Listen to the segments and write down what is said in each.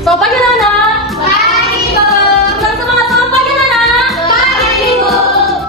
Selamat pagi anak-anak. Pagi, Bu. Semangat, selamat pagi anak-anak. Pagi, Bu.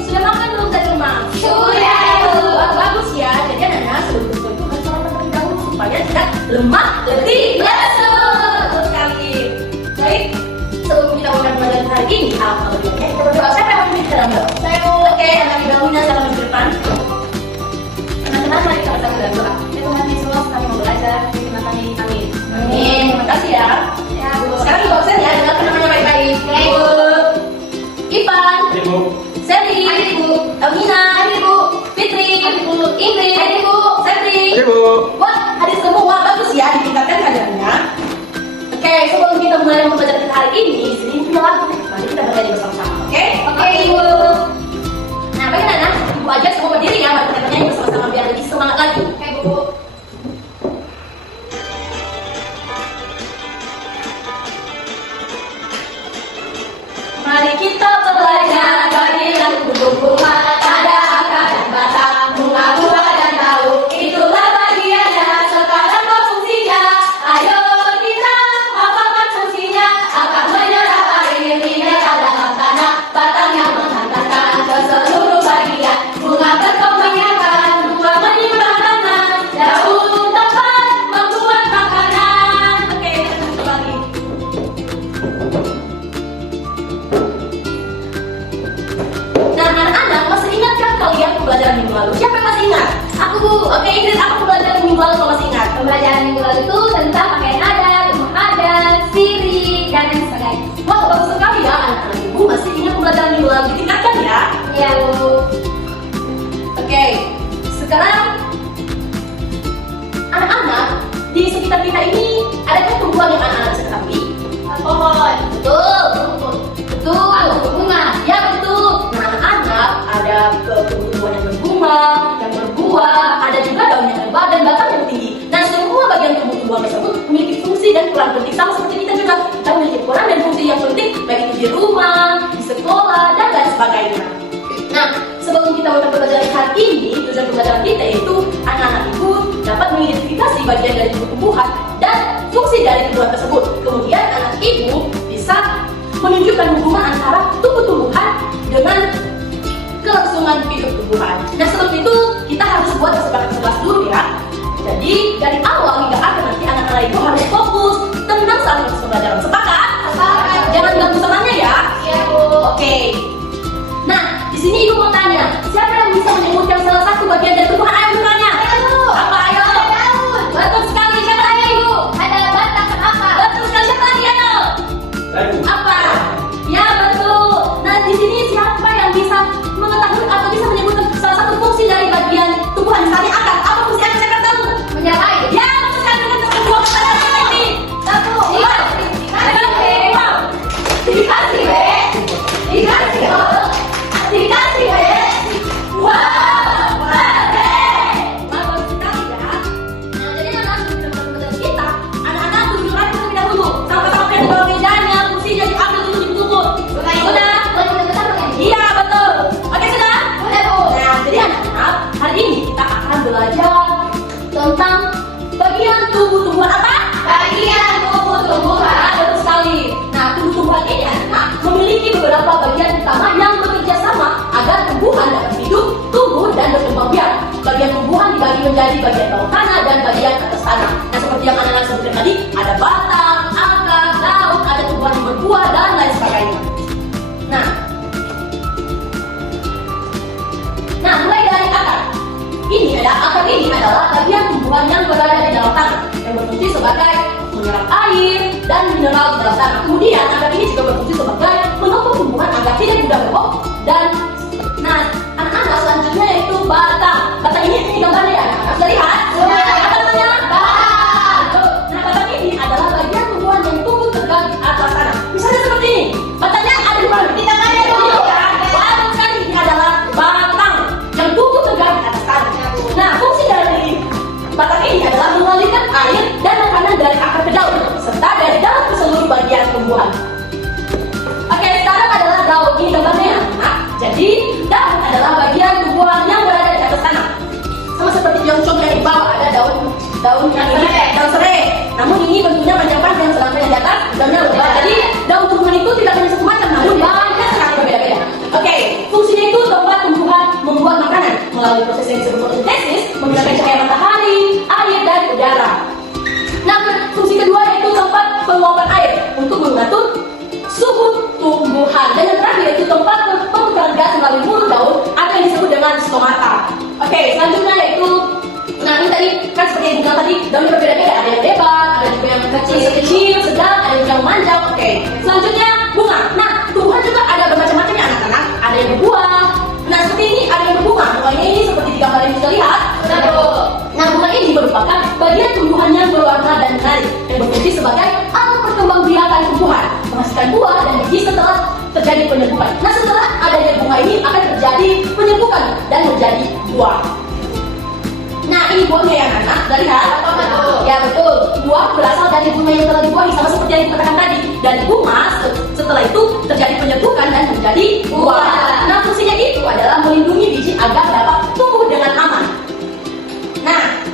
Sudah makan belum dari rumah? Sudah, Bu. Bagus ya. Jadi anak-anak sebelum itu harus sarapan terlebih dahulu supaya tidak lemah letih. Betul. Betul sekali. Baik, sebelum kita mulai pelajaran hari ini, kita berdoa. Siapa yang mau memimpin dalam doa? Saya mau. Oke, anak dahulunya salam di depan. Teman-teman, mari kita bersama dalam doa. Ya Tuhan Yesus, kami mau belajar. Terima kasih, amin. Amin. Terima kasih ya. Ya, Bu. Sekarang Ibu absen ya, dengarkan namanya baik-baik. Baik. Ibu Ivan, Ibu, Sally, Ibu. Elmina, Ibu. Fitri, Ibu. Ingrid, Ibu. Sepri. Ibu. Wah, hadir semua, bagus ya, ditingkatkan kadernya. Oke, sebelum kita mulai membaca kita hari ini, di sini punya lagu. Mari kita bernyanyi bersama-sama, oke? Oke, Ibu. Nah, bagaimana? Ibu aja semua berdiri ya, mari kita bernyanyi bersama-sama biar lebih semangat lagi. Oke, Bu. Mari kita belajar bagaimana tumbuh-tumbuhan ada akar dan batang, bunga, buah dan daun. Itulah bagiannya, sekarang fungsinya. Ayo kita hafalkan fungsinya. Akar menyerap air, mineral dalam tanah, batang yang menghantarkan ke seluruh bagian. Bunga berkembang biakan, buah menyimpan tanah, daun tempat membuat makanan. Oke, kita tutup lagi. Nah, anak-anak masih ingatkah kalian pembelajaran minggu lalu? Siapa yang masih ingat? Aku, Bu. Oke, Ingrid, apa pembelajaran minggu lalu kalau masih ingat? Pembelajaran minggu lalu itu tentang pakaian adat, rumah adat, sirih, dan lain sebagainya. Wah, bagus sekali ya anak-anak ibu masih ingat pembelajaran minggu lalu. Ditingkatkan ya. Iya, Bu. Oke, sekarang anak-anak di sekitar kita ini adakah tumbuhan yang anak-anak bisa ketahui? Pohon. Betul, betul. Bunga. Ya betul. Nah, anak-anak ada tumbuhan yang berbunga, yang berbuah, ada juga daun yang lebar dan batang yang tinggi. Nah, semua bagian tumbuh-tumbuhan tersebut memiliki fungsi dan peran penting sama seperti kita juga. Kita memiliki peran dan fungsi yang penting baik itu di rumah, di sekolah, dan lain sebagainya. Nah, sebelum kita mulai pembelajaran hari ini, tujuan pembelajaran kita itu anak-anak ibu dapat mengidentifikasi bagian dari tumbuh-tumbuhan dan fungsi dari tumbuhan tersebut. Kemudian anak ibu bisa menunjukkan hubungan antara tumbuh-tumbuhan dengan kelangsungan hidup tumbuhan. Nah, sebelum itu kita harus buat kesepakatan kelas dulu ya. Jadi dari awal hingga akhir nanti anak-anak ibu harus fokus tentang saling pembelajaran. Sepakat? Sepakat. Jangan ganggu temannya ya. Iya, Bu. Oke. Nah, di sini ibu mau tanya, siapa yang bisa menyebutkan salah satu bagian dari tumbuhan? Ayo bertanya. Ayo. Apa ayo? Ada daun. Betul sekali. Siapa lagi ibu? Ada batang dan akar. Betul sekali. Siapa lagi Ano? Saya Bu. Apa? Ya betul. Nah, di sini siapa yang bisa mengetahui atau bisa menyebutkan salah satu fungsi dari bagian tumbuhan? Misalnya akar. Apa fungsi akar? Siapa yang tahu? Menyerap air. Ya betul sekali. Dengan dua pertanyaan ini. Satu. Dua. Dikasih B. Dikasih O. Dikasih B. Wow. Bagus sekali ya. Nah, jadi anak-anak sebelum kita pembelajaran kita, anak-anak tunjukkan terlebih dahulu. Sama-sama di bawah mejanya, fungsinya diambil dulu di buku. Udah, Bu. Udah? Betul-betul pakai. Iya betul. Oke sudah? Udah, Bu. Nah, jadi anak-anak hari ini kita akan belajar tentang bagian tumbuh-tumbuhan apa? Bagian tumbuh-tumbuhan. Betul sekali. Nah, tumbuh-tumbuhan ini anak memiliki beberapa bagian utama yang bekerja sama agar tumbuhan dapat hidup, tumbuh, dan berkembang biak. Bagian tumbuhan dibagi menjadi bagian bawah tanah dan bagian atas tanah. Nah, seperti yang anak-anak sebutkan tadi, ada batang, akar, daun, ada tumbuhan yang berbuah, dan lain sebagainya. Nah, mulai dari akar. Akar ini adalah bagian tumbuhan yang berada di dalam tanah yang berfungsi sebagai menyerap air dan mineral di dalam tanah. Kemudian akar ini juga berfungsi sebagai menopang tumbuhan agar tidak mudah meroboh dan anak-anak selanjutnya yaitu batang. Batang ini gambarnya ya anak-anak sudah lihat? Apa namanya? Batang. Nah, batang ini adalah bagian tumbuhan yang tumbuh tegak di atas tanah. Misalnya seperti ini. Batangnya ada di mana? Di tengahnya dulu. Bagus sekali, ini adalah batang yang tumbuh tegak di atas tanah. Nah, fungsi dari batang ini adalah mengalirkan air dan makanan dari akar ke daun serta dari daun ke seluruh bagian tumbuhan. Oke, sekarang adalah daun. Ini gambarnya ya, anak. Jadi, daun adalah bagian tumbuhan yang berada di atas tanah. Sama seperti yang contoh di bawah ada daun yang ini, daun serai. Namun ini bentuknya panjang-panjang, sedangkan yang di atas jadi sebagai alat perkembangbiakan tumbuhan, menghasilkan buah dan biji setelah terjadi penyerbukan. Nah, setelah adanya bunga ini akan terjadi penyerbukan dan menjadi buah. Nah, ini buahnya ya anak, dari Apa tuh? ya betul. Buah berasal dari bunga yang telah dibuahi, sama seperti yang dikatakan tadi. Dari bunga, setelah itu terjadi penyerbukan dan menjadi buah. Nah, fungsinya itu adalah melindungi biji agar dapat tumbuh dengan aman. Nah,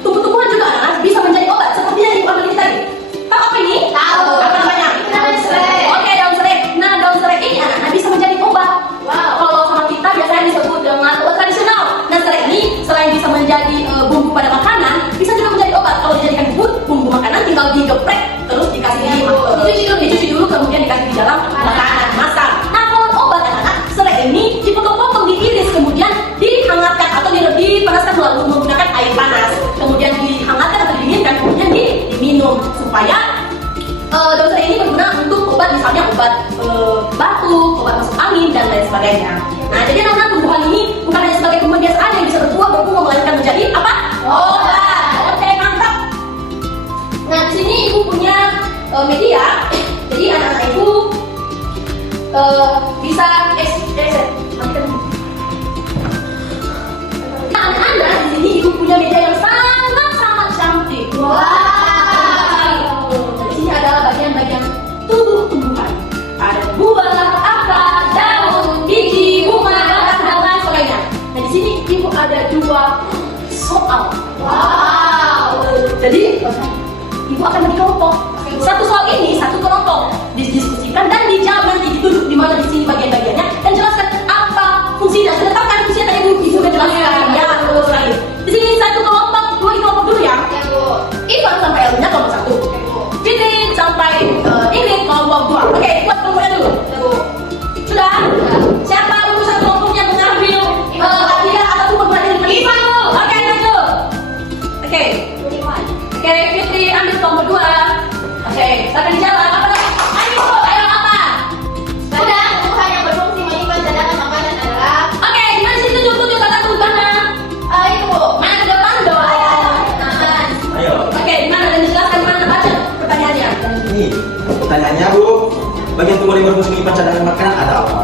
tumbuh-tumbuhan juga anak bisa menjadi obat seperti yang Ibu ambil tadi. Tahu apa ini? Tahu. Apa namanya? Daun serai. Oke, daun serai. Nah, daun serai ini anak bisa menjadi obat. Wow. Kalau sama kita biasanya disebut dengan obat tradisional. Nah, serai ini selain bisa menjadi bumbu pada makanan, bisa juga menjadi obat. Kalau dijadikan bumbu makanan tinggal digeprek terus dikasih dicuci dulu kemudian dikasih di dalam makanan masak. Nah, kalau obat anak-anak, serai ini dipotong-potong, diiris kemudian dihangatkan atau dipanaskan melalui menggunakan air panas. Kemudian dihangatkan atau didinginkan kemudian diminum supaya daun serai ini berguna untuk obat, misalnya obat batuk, obat masuk angin dan lain sebagainya. Nah, jadi anak-anak, tumbuhan ini bukan hanya sebagai tumbuhan biasa aja yang bisa berbunga melainkan menjadi apa? Obat. Oke, mantap. Nah, di sini ibu punya media. Jadi anak-anak ibu bisa Nah, anak-anak di sini ibu punya media yang sangat cantik. Wow. Di sini adalah bagian-bagian tumbuhan. Ada buah, akar, daun, biji, bunga, dan lain sebagainya. Nah, di sini ibu ada 2 soal. Wow. Jadi ibu akan bagi kelompok. Satu soal ini satu kelompok didiskusikan dan dijawab nanti, dituduh di mana di sini bagian-bagiannya dan jelaskan apa fungsinya. Sudah tahu kan fungsinya tadi ibu sudah jelaskan. Ya, betul sekali. Di sini satu kelompok, dua kelompok dulu ya. Ya, Bu. Ivan sampai Elina kelompok 1. Ya, Bu. Titin sampai Ingrid kelompok 2. Oke, buat kelompoknya dulu. Ya, Bu. Sudah? Siapa urusan kelompoknya mengambil hadiah ataupun pembelajaran ini? Ivan dulu. Oke, lanjut. Oke. Oke, Fitri ambil kelompok 2. Oke, silakan jalan. Apa lagi? Ayo apa? Sudah, tumbuhan yang berfungsi menyimpan cadangan makanan adalah Oke, di mana situ tunjuk kata mana? itu, Bu. Mana ke depan dong? Nah, Ayo, Oke, di mana dan dijelaskan mana baca pertanyaannya? ini pertanyaannya Bu. Bagian tubuh yang berfungsi menyimpan cadangan makanan ada apa?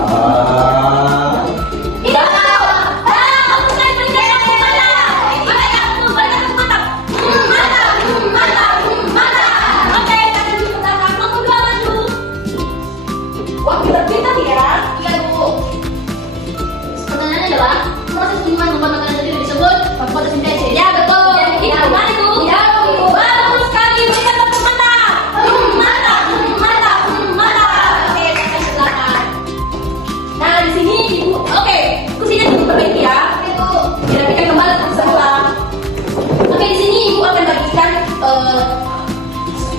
Tidak tahu. Kamu sekali berikan yang mana? Mana? Mana? Oke, kalian dipertahankan. Kelompok 2 maju. Wah, pintar-pintar ya. iya, Bu. Pertanyaannya adalah proses tumbuhan membuat makanan sendiri disebut fotosintesis. Ya, betul. Ini gimana itu? Ya, bagus sekali. Berikan tepuk tangan. Mantap. Oke, kita silakan. Nah, di sini ibu. Oke, kursinya diperbaiki ya. Oke, Bu. Dirapikan kembali semula. Oke, di sini ibu akan bagikan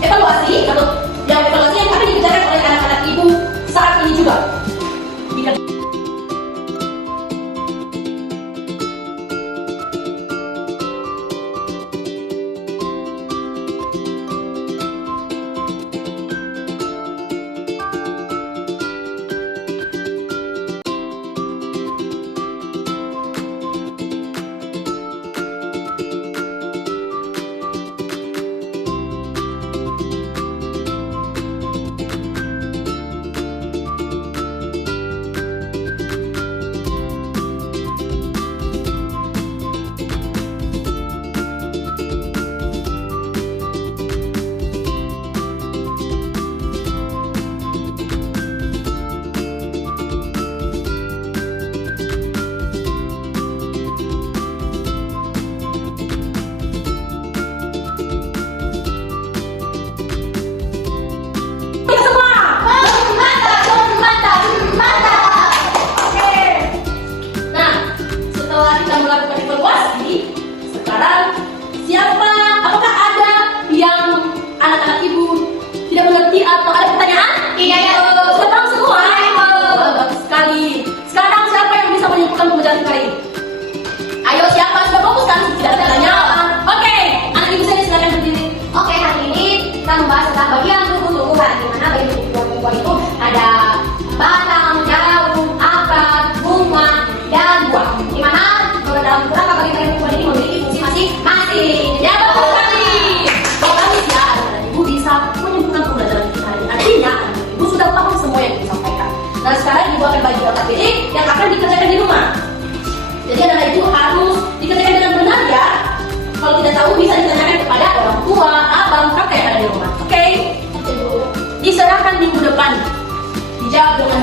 evaluasi atau yang evaluasi yang akan dikerjakan oleh anak-anak ibu saat ini juga. Bila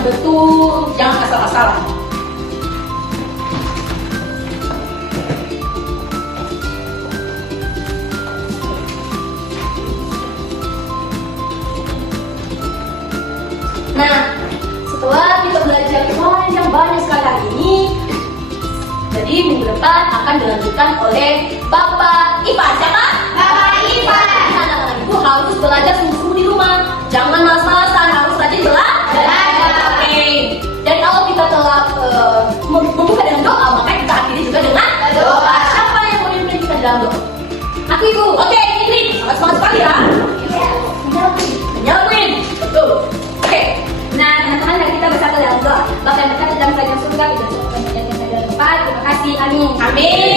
betul, jangan asal-asalan. Nah, setelah kita belajar yang banyak sekali hari ini, jadi minggu depan akan dilanjutkan oleh Bapak Ipan. Siapa? Bapak Ipan. Anak-anak itu harus belajar sungguh-sungguh di rumah. Jangan malas-malasan, harus rajin belajar. Oke. Dan kalau kita telah membuka dengan doa, maka kita akhiri juga dengan doa. Siapa yang mau memimpin kita dalam doa? Aku Ibu. Oke, ini semangat sekali ya. Menyalin. Betul. Oke. Nah, teman-teman, mari kita bersatu dalam doa. Bapak yang berkata dalam kerajaan surga, kita dalam tempat. Terima kasih. Amin. Amin.